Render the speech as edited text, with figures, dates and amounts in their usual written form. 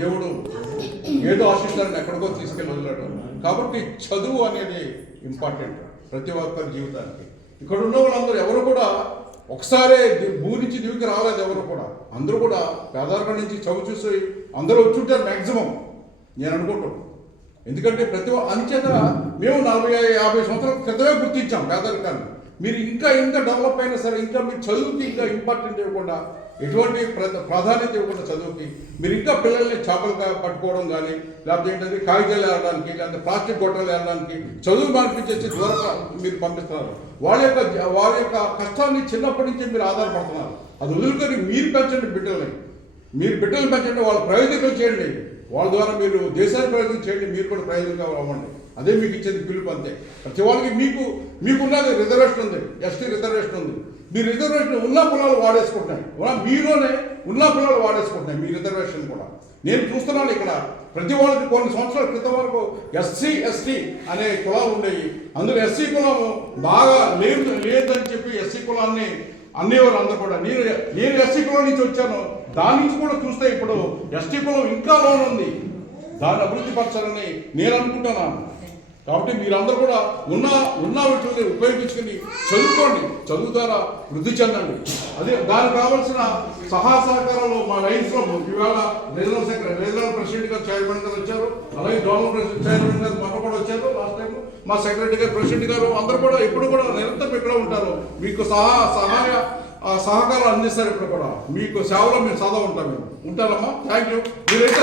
దేవుడు ఏదో ఆశిస్తారని ఎక్కడికో తీసుకెళ్ళి వదిలేడు. కాబట్టి చదువు అనేది ఇంపార్టెంట్ ప్రతి ఒక్కరి జీవితానికి. ఇక్కడ ఉన్న వాళ్ళందరూ ఎవరు కూడా ఒకసారే భూమి నుంచి దివికి రాలేదు. ఎవరు కూడా అందరూ కూడా పేదరికం నుంచి చదువు చూసి అందరూ వచ్చుంటారు మ్యాక్సిమం నేను అనుకుంటున్నాను. ఎందుకంటే ప్రతి అంచేత మేము 40-50 సంవత్సరాల క్రితమే గుర్తించాం పేదరికాన్ని. మీరు ఇంకా డెవలప్ అయినా సరే ఇంకా మీరు చదువుకి ఇంకా ఇంపార్టెంట్ ఇవ్వకుండా, ఎటువంటి ప్రాధాన్యత ఇవ్వకుండా చదువుకి మీరు ఇంకా పిల్లల్ని చేపలు పట్టుకోవడం కానీ, లేకపోతే ఏంటంటే కాగితాలు ఏరడానికి, లేకపోతే ప్లాస్టిక్ గొట్టలు ఏరడానికి చదువు మానిపించేసి దూరంగా మీరు పంపిస్తున్నారు. వాళ్ళ యొక్క కష్టాన్ని చిన్నప్పటి నుంచి మీరు ఆధారపడుతున్నారు. అది వదులుకొని మీరు పెంచండి బిడ్డల్ని. మీరు బిడ్డలు పెంచండి, వాళ్ళ ప్రయోజనం చేయండి. వాళ్ళ ద్వారా మీరు దేశాన్ని ప్రయోజనం చేయండి, మీరు కూడా ప్రయోజనంగా అవ్వండి. అదే మీకు ఇచ్చేది పిలుపు. అంతే. ప్రతి వాళ్ళకి మీకున్నది రిజర్వేషన్ ఉంది, ఎస్టీ రిజర్వేషన్ ఉంది. మీ రిజర్వేషన్ ఉన్న కులాలు వాడేసుకుంటున్నాయి, మీలోనే ఉన్న కులాలు వాడేసుకుంటున్నాయి మీ రిజర్వేషన్ కూడా. నేను చూస్తున్నాను ఇక్కడ ప్రతి వాళ్ళకి కొన్ని సంవత్సరాల క్రితం వరకు ఎస్సీ ఎస్టీ అనే కులాలు ఉండేవి. అందులో ఎస్సీ కులం బాగా లేదని చెప్పి ఎస్సీ కులాన్ని అనేవారు అందరూ కూడా. నేను ఎస్సీ కులం నుంచి వచ్చాను. దాని నుంచి కూడా చూస్తే ఇప్పుడు ఎస్టీ కులం ఇంకా లోన్ ఉంది. దాన్ని అభివృద్ధి పరచాలని నేను అనుకుంటున్నాను. కాబట్టి మీరందరూ కూడా ఉన్న వీటిని ఉపయోగించుకుని చదువుకోండి, చదువు ద్వారా వృద్ధి చెందండి. అదే దానికి కావాల్సిన సహకారాలు మా లైన్స్లో ఇవాళ రీజనల్ ప్రెసిడెంట్ గారు, చైర్మన్ గారు వచ్చారు. అలాగే జోనల్ చైర్మన్ గారు మొన్న కూడా వచ్చారు లాస్ట్ టైం. మా సెక్రటరీ గారు, ప్రెసిడెంట్ గారు అందరూ కూడా ఎప్పుడు కూడా నిరంతరం ఇక్కడ ఉంటారు. మీకు సహకారాలు అందిస్తారు. ఇప్పుడు కూడా మీకు సేవలో మేము సదా ఉంటాం. మేము ఉంటారమ్మా. Thank you. మీరైతే